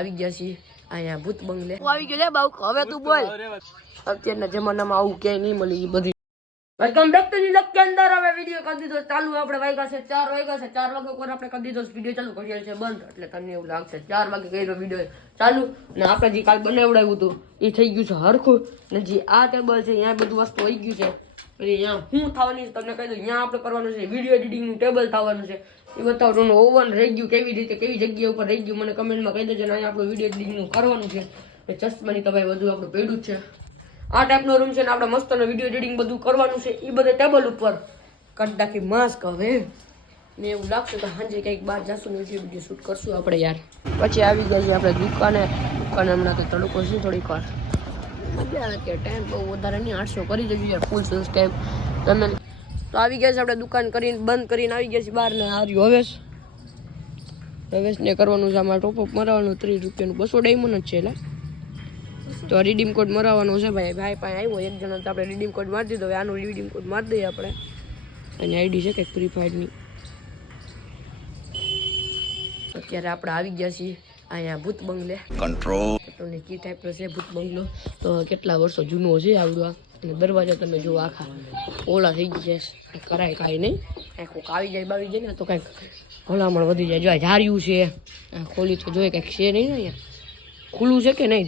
આવી ગયા છીએ. અહીંયા ભૂત બંગલે. હું આવી ગયો લે બાઉ હવે તું બોલ. અત્યારના જમાનામાં આવું ક્યાંય નહીં મળી એ બધી. વેલકમ બેક ટુ ની કે અંદર. હવે વીડિયો કરી દીધો ચાલુ આપણે વાગ્યા છે ચાર વાગ્યા છે. ચાર વાગે કોર આપણે કરી દીધો વીડિયો ચાલુ કરી છે બંધ. એટલે તમને એવું લાગશે ચાર વાગે કર્યો વીડિયો ચાલુ. અને આપણે જે કાલ બનાવડાવ્યું હતું એ થઈ ગયું છે હરખું. ને જે આ ટેબલ છે અહીંયા બધું વસ્તુ આવી ગયું છે. પછી અહીંયા હું થવાની છે, તમને કહી દઉં, અહીંયા આપણે કરવાનું છે વીડિયો એડિટિંગનું ટેબલ થવાનું છે. એ બતાવવાનું ઓવન રહી ગયું કેવી રીતે, કેવી જગ્યા ઉપર રહી ગયું, મને કમેન્ટમાં કહી દેજો અહીંયા આપણું વીડિયો એડિટિંગનું કરવાનું છે. ચશ્માની તમારે બધું આપણું પેડું છે. આ ટાઈપનો રૂમ છે ને આપણે મસ્ત વીડિયો એડિટિંગ બધું કરવાનું છે. એ બધા ટેબલ ઉપર. કરી નાખી માસ્ક હવે. ને એવું લાગશે તો સાંજે કંઈક બહાર જશું ને વીડિયો શૂટ કરશું આપણે યાર. પછી આવી ગયા આપણે દુકાને. દુકાને હમણાં તો તડકો છે થોડીક વાર. ટાઈમ વધારે આઠસો કરી દેજો યાર ફૂલ ટાઈમ તમે તો આવી ગયા છે આપણે દુકાન કરીને, બંધ કરીને આવી ગયા છીએ બહાર ને હાર્યું હવે પ્રવેશને કરવાનું છે આમાં ટોપઅપ મરાવવાનું, ત્રીસ રૂપિયાનું. બસો ડાયમંડ જ છે એટલે તો રિડીમ કોડ મરાવવાનો છે ભાઈ. ભાઈ પાસે આવ્યો, એક જણા તો આપણે રીડીમ કોડ મારી દીધો. હવે આનો રીડીમ કોડ મારી દઈએ આપણે. અને આઈડી છે કે ફ્રી ફાયરની અત્યારે આપણે આવી ગયા છીએ અહીંયા ભૂત બંગલે control. કેટલો કી ટાઈપનો છે ભૂત બંગલો. તો કેટલા વર્ષો જૂનો છે આવડો આ. અને દરવાજા તમે જુઓ, આખા ઓલા થઈ જશે કરાય, કાંઈ નહીં. કાંઈક કોક આવી જાય, બાવી જાય ને, તો કાંઈક ભલામણ વધી જાય. જો આ ઝાર્યું છે. ખોલી તો જોઈએ કાંઈક છે નહીં અહીંયા. ખુલ્લું છે કે નહીં?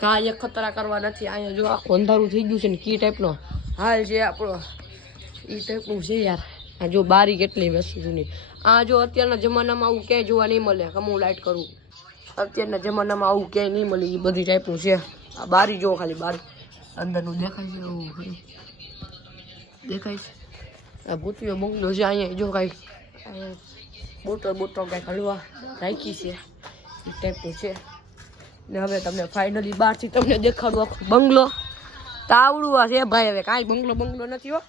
કાંઈ ખતરા કરવા નથી. અહીંયા જો આખું અંધારું થઈ ગયું છે ને, કી ટાઈપનો હાલ છે આપણો. એ ટાઈપનું છે યાર. આ જો બારી કેટલી વસ્તુ જૂની. આ જો અત્યારના જમાનામાં આવું ક્યાંય જોવા નહીં મળે. કમું લાઈટ કરું. અત્યારના જમાનામાં આવું ક્યાંય નહીં મળે. એ બધી ટાઈપનું છે. આ બારી જો ખાલી બારી. અંદરનું દેખાય છે એવું દેખાય છે. આ ભૂતિયો બંગલો છે અહીંયા. જો કાંઈક બોટલ બોટલ કાંઈક હલવા રાખી છે. એ ટાઈપનું છે. ને હવે તમને ફાઇનલી બહારથી તમને દેખાડું આખો બંગલો. તાવડું આ છે ભાઈ. હવે કાંઈ બંગલો બંગલો નથી હો.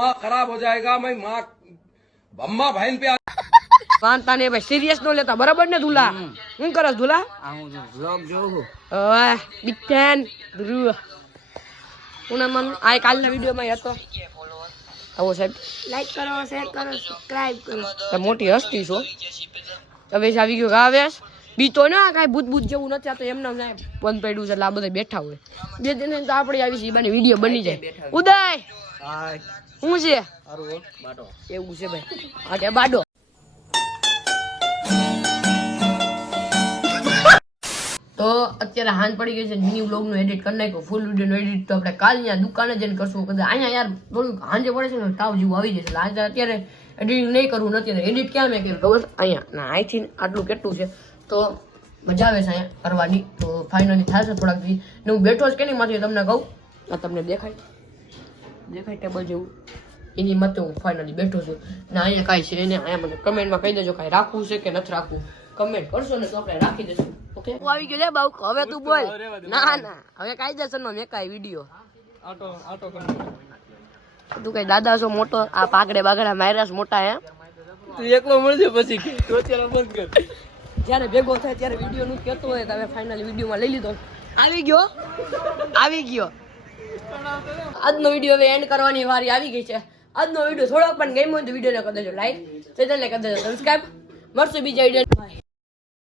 કાંઈ माँ खराब हो जाएगा मैं माँ अम्मा बहन पे વાંતા ને ભાઈ સિરિયસ નો લેતા બરાબર ને દુલા શું કરસ દુલા ઓય બિગ ફેન ધ્રુવ હું મન આ કાલના વિડીયોમાં હતો આવો સાહેબ લાઈક કરો શેર કરો સબસ્ક્રાઇબ કરો તમે મોટી હસ્તી છો હવે આવી ગયો ગાવેશ બીતો ના કાંઈ ભૂત ભૂત જેવું નથી તો એમને એમ બંધ પડ્યું છે એટલે આ બધા બેઠા હોય. બે દિન તો આપણે આવી છીએ બને વીડિયો બની જાય. ઉદય! શું છે? એવું છે ભાઈ. હા બાડો. તો અત્યારે હાન પડી ગઈ છે મિની વ્લોગનું એડિટ કરી નાખ્યું. ફૂલ વિડીયોનું એડિટ તો આપણે કાલ અહીંયા દુકાને જઈને કરશું. કદાચ અહીંયા યાર થોડુંક હાંજે પડે છે ને તાવ જેવું આવી જશે. આજે અત્યારે એડિટિંગ નહીં કરવું નથી. એડિટ ક્યાં મેં કર્યું ખબર? અહીંયા. ના અહીંથી આટલું કેટલું છે? તો મજા આવે છે અહીંયા કરવાની તો ફાઇનલી થશે થોડાક દી. ને હું બેઠો જ કેની માંથી તમને કહું? આ તમને દેખાય? દેખાય ટેબલ જેવું. એની મતે હું ફાઇનલી બેઠો છું. ને અહીંયા કાંઈ છે ને અહીંયા મને કમેન્ટમાં કહી દેજો કાંઈ રાખવું છે કે નથી રાખવું. કમેન્ટ કરશો ને તો આપણે રાખી દઈશું. ઓકે હું આવી ગયો લે બાઉ. હવે તું બોલ. ના ના. હવે કાયદેસરનો મેં કાંઈ વીડિયો તું કઈ દાદા છો મોટો? આ પાગડે બાગડા માર્યા છે મોટા હે? તું એકલો મળજે પછી કે. તું અત્યારે બંધ કર. જ્યારે ભેગો થાય ત્યારે વીડિયો નું કહેતો હોય તો હવે ફાઇનલી વિડીયોમાં લઈ લીધો. આવી ગયો? આવી ગયો. આજનો વીડિયો હવે એન્ડ કરવાની વારી આવી ગઈ છે. આજનો વીડિયો થોડોક પણ ગમ્યો હોય તો વિડીયોને કરી દેજો લાઈક ચેનલને કરી દેજો સબસ્ક્રાઈબ મળશું બીજા વીડિયો